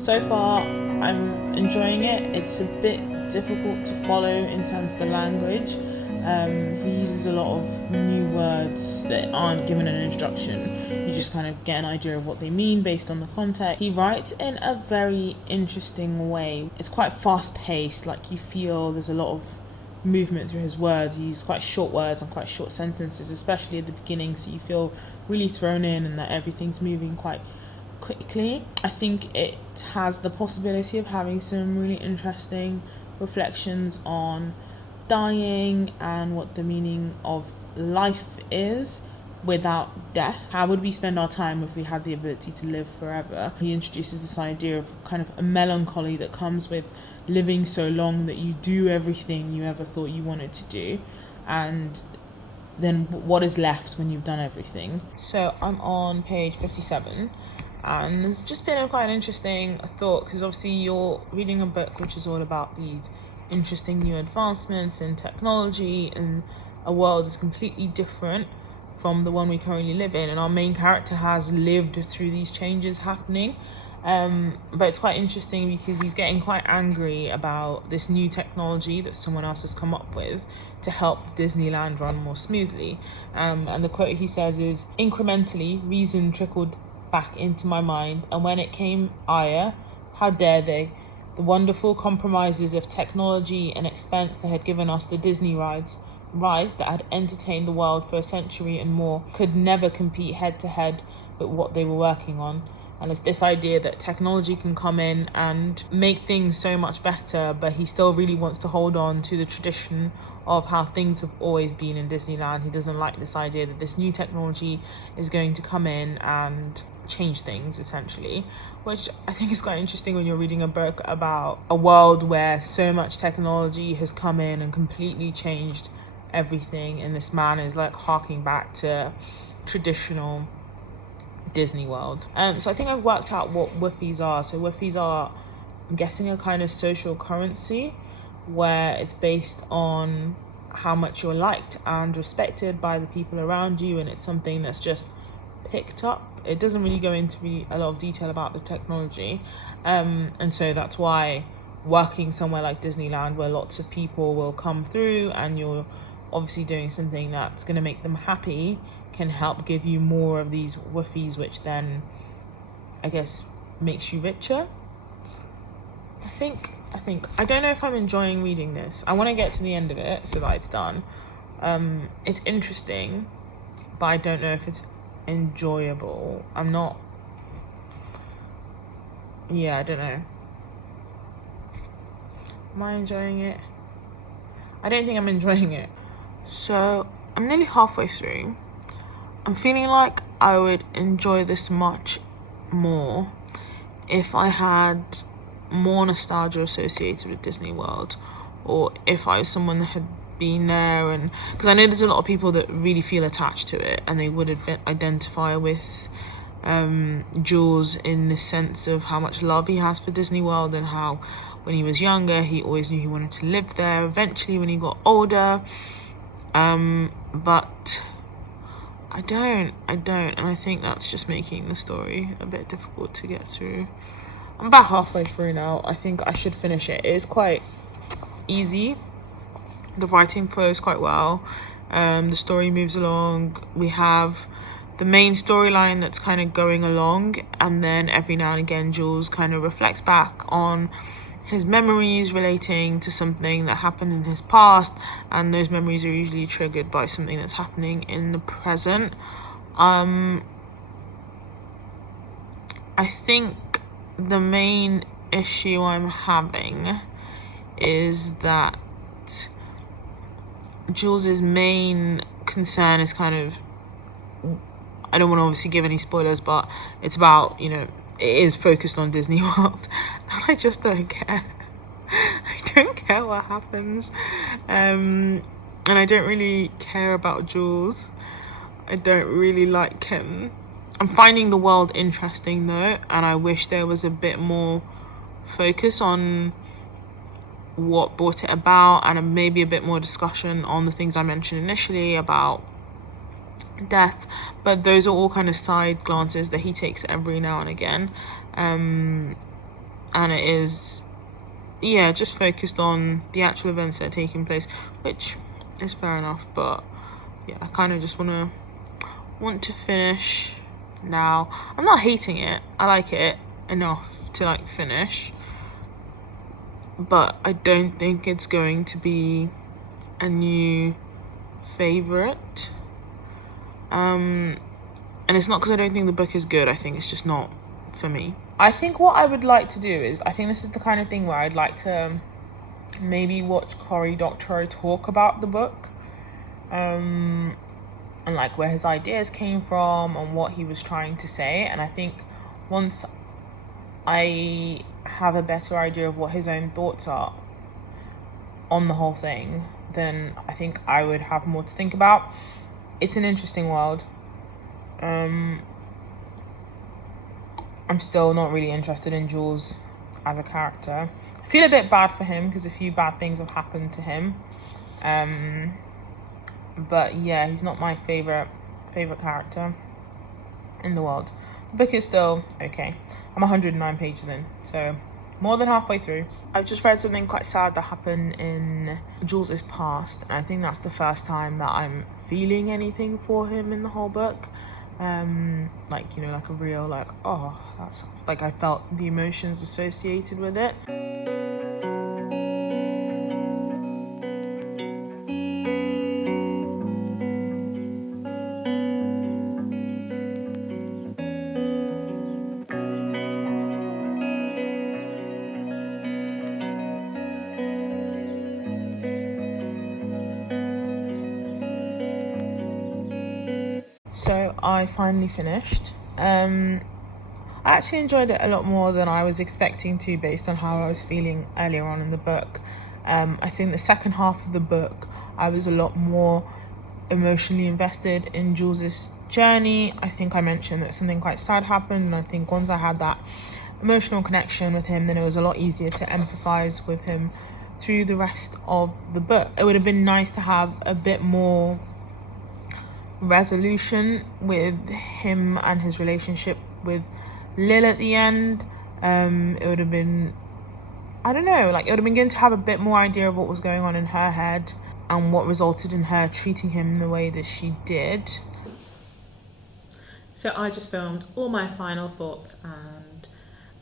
So far, I'm enjoying it. It's a bit difficult to follow in terms of the language. He uses a lot of new words that aren't given an introduction. You just kind of get an idea of what they mean based on the context. He writes in a very interesting way. It's quite fast paced, like you feel there's a lot of movement through his words. He uses quite short words and quite short sentences, especially at the beginning, so you feel really thrown in and that everything's moving quite quickly. I think it has the possibility of having some really interesting reflections on dying and what the meaning of life is without death. How would we spend our time if we had the ability to live forever? He introduces this idea of kind of a melancholy that comes with living so long that you do everything you ever thought you wanted to do, and then what is left when you've done everything. So I'm on page 57, and it's just been quite an interesting thought, because obviously you're reading a book which is all about these interesting new advancements in technology and a world that's completely different from the one we currently live in, and our main character has lived through these changes happening. But it's quite interesting because he's getting quite angry about this new technology that someone else has come up with to help Disneyland run more smoothly. And the quote he says is, "Incrementally, reason trickled back into my mind, and when it came ire, how dare they? The wonderful compromises of technology and expense that had given us the Disney rides that had entertained the world for a century and more could never compete head to head with what they were working on." And it's this idea that technology can come in and make things so much better, but he still really wants to hold on to the tradition of how things have always been in Disneyland. He doesn't like this idea that this new technology is going to come in and change things, essentially, which I think is quite interesting when you're reading a book about a world where so much technology has come in and completely changed everything, and this man is like harking back to traditional Disney World. So I think I've worked out what woofies are. So woofies are, I'm guessing, a kind of social currency where it's based on how much you're liked and respected by the people around you, and it's something that's just picked up. It doesn't really go into a lot of detail about the technology, and so that's why working somewhere like Disneyland, where lots of people will come through and you're obviously doing something that's going to make them happy, can help give you more of these woofies, which then I guess makes you richer. I think I don't know if I'm enjoying reading this. I want to get to the end of it so that it's done. It's interesting, but I don't know if it's enjoyable. I don't know. Am I enjoying it? I don't think I'm enjoying it. So I'm nearly halfway through. I'm feeling like I would enjoy this much more if I had more nostalgia associated with Disney World, or if I was someone that had been there, and because I know there's a lot of people that really feel attached to it and they would identify with Jules in the sense of how much love he has for Disney World, and how when he was younger he always knew he wanted to live there eventually when he got older, but I don't, and I think that's just making the story a bit difficult to get through. I'm about halfway through now. I think I should finish it. It is quite easy. The writing flows quite well. The story moves along. We have the main storyline that's kind of going along, and then every now and again Jules kind of reflects back on his memories relating to something that happened in his past, and those memories are usually triggered by something that's happening in the present. I think the main issue I'm having is that Jules's main concern is kind of, I don't want to obviously give any spoilers, but it's about, it is focused on Disney World, and I just don't care. I don't care what happens, and I don't really care about Jules. I don't really like him. I'm finding the world interesting though, and I wish there was a bit more focus on what brought it about, and maybe a bit more discussion on the things I mentioned initially about death, but those are all kind of side glances that he takes every now and again. and it is, yeah, just focused on the actual events that are taking place, which is fair enough. But yeah, I kind of just want to finish now. I'm not hating it. I like it enough to like finish, but I don't think it's going to be a new favorite. And it's not because I don't think the book is good. I think it's just not for me. I think what I would like to do is, I think this is the kind of thing where I'd like to maybe watch Cory Doctorow talk about the book, and like where his ideas came from and what he was trying to say. And I think once I have a better idea of what his own thoughts are on the whole thing, then I think I would have more to think about. It's an interesting world. I'm still not really interested in Jules as a character. I feel a bit bad for him because a few bad things have happened to him. But yeah, he's not my favorite character in the world. The book is still okay. I'm 109 pages in, so more than halfway through. I've just read something quite sad that happened in Jules' past, and I think that's the first time that I'm feeling anything for him in the whole book. Like, you know, like a real, like, oh, that's, like, I felt the emotions associated with it. So I finally finished. I actually enjoyed it a lot more than I was expecting to, based on how I was feeling earlier on in the book. I think the second half of the book, I was a lot more emotionally invested in Jules's journey. I think I mentioned that something quite sad happened, and I think once I had that emotional connection with him, then it was a lot easier to empathize with him through the rest of the book. It would have been nice to have a bit more resolution with him and his relationship with Lil at the end. It would have been, I don't know, like it would have been good to have a bit more idea of what was going on in her head and what resulted in her treating him the way that she did. So I just filmed all my final thoughts and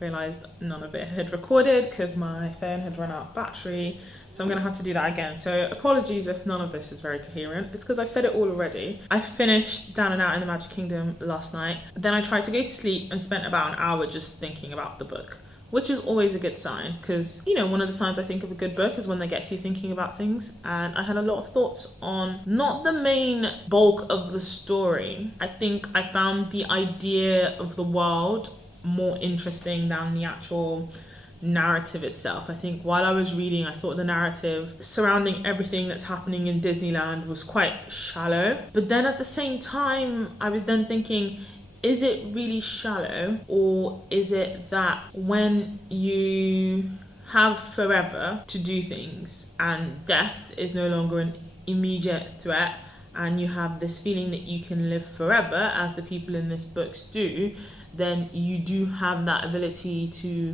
realised none of it had recorded because my phone had run out of battery. So I'm going to have to do that again. So apologies if none of this is very coherent. It's because I've said it all already. I finished Down and Out in the Magic Kingdom last night. Then I tried to go to sleep and spent about an hour just thinking about the book, which is always a good sign because, you know, one of the signs I think of a good book is when they get you thinking about things. And I had a lot of thoughts on not the main bulk of the story. I think I found the idea of the world more interesting than the actual narrative itself. I think while I was reading, I thought the narrative surrounding everything that's happening in Disneyland was quite shallow. But then at the same time, I was then thinking, is it really shallow, or is it that when you have forever to do things and death is no longer an immediate threat, and you have this feeling that you can live forever, as the people in this books do, then you do have that ability to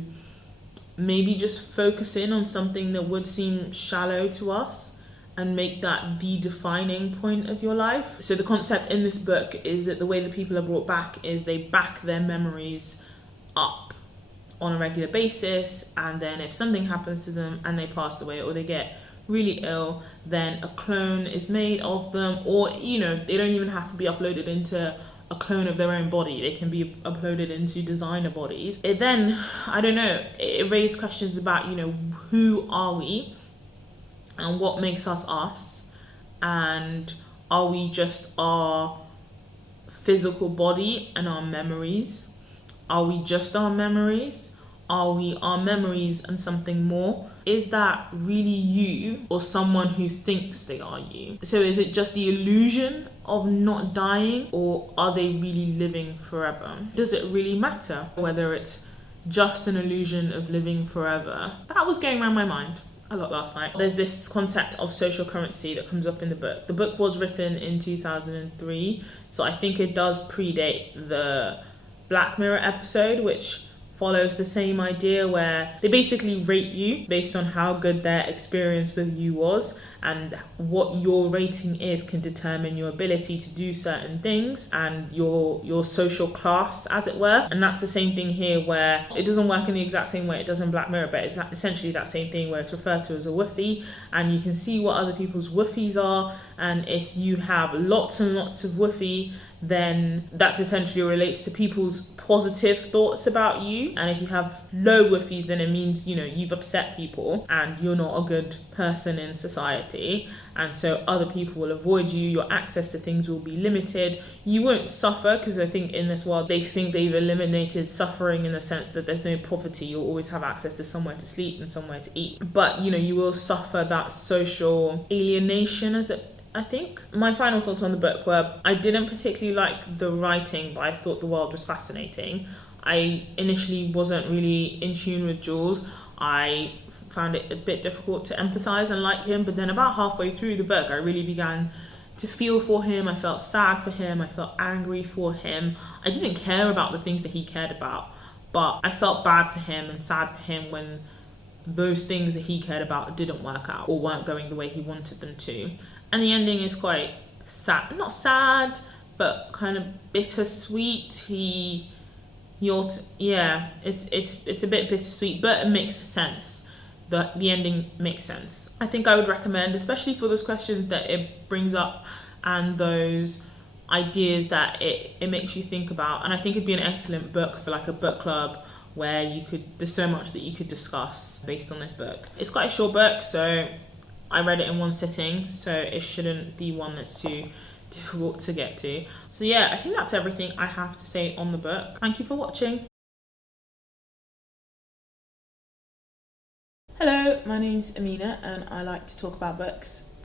maybe just focus in on something that would seem shallow to us and make that the defining point of your life. So the concept in this book is that the way that people are brought back is they back their memories up on a regular basis, and then if something happens to them and they pass away or they get really ill, then a clone is made of them, or, you know, they don't even have to be uploaded into a clone of their own body. They can be uploaded into designer bodies. It then, I don't know, it raised questions about, you know, who are we and what makes us us, and are we just our physical body and our memories? Are we just our memories? Are we our memories and something more? Is that really you, or someone who thinks they are you? So is it just the illusion of not dying, or are they really living forever? Does it really matter whether it's just an illusion of living forever? That was going around my mind a lot last night. There's this concept of social currency that comes up in the book. The book was written in 2003, so I think it does predate the Black Mirror episode, which follows the same idea where they basically rate you based on how good their experience with you was, and what your rating is can determine your ability to do certain things and your social class, as it were. And that's the same thing here, where it doesn't work in the exact same way it does in Black Mirror, but it's essentially that same thing where it's referred to as a woofie, and you can see what other people's woofies are, and if you have lots and lots of woofie, then that essentially relates to people's positive thoughts about you. And if you have low woofies, then it means, you've upset people and you're not a good person in society, and so other people will avoid you, your access to things will be limited, you won't suffer, because I think in this world they think they've eliminated suffering in the sense that there's no poverty, you'll always have access to somewhere to sleep and somewhere to eat, but you will suffer that social alienation, I think. My final thoughts on the book were, I didn't particularly like the writing, but I thought the world was fascinating. I initially wasn't really in tune with Jules. I found it a bit difficult to empathise and like him, but then about halfway through the book, I really began to feel for him. I felt sad for him. I felt angry for him. I didn't care about the things that he cared about, but I felt bad for him and sad for him when those things that he cared about didn't work out or weren't going the way he wanted them to. And the ending is quite sad, not sad, but kind of bittersweet. It's a bit bittersweet, but it makes sense. The ending makes sense. I think I would recommend, especially for those questions that it brings up and those ideas that it makes you think about. And I think it'd be an excellent book for like a book club, where there's so much that you could discuss based on this book. It's quite a short book, so I read it in one sitting, so it shouldn't be one that's too difficult to get to. So yeah, I think that's everything I have to say on the book. Thank you for watching. Hello, my name's Amina and I like to talk about books.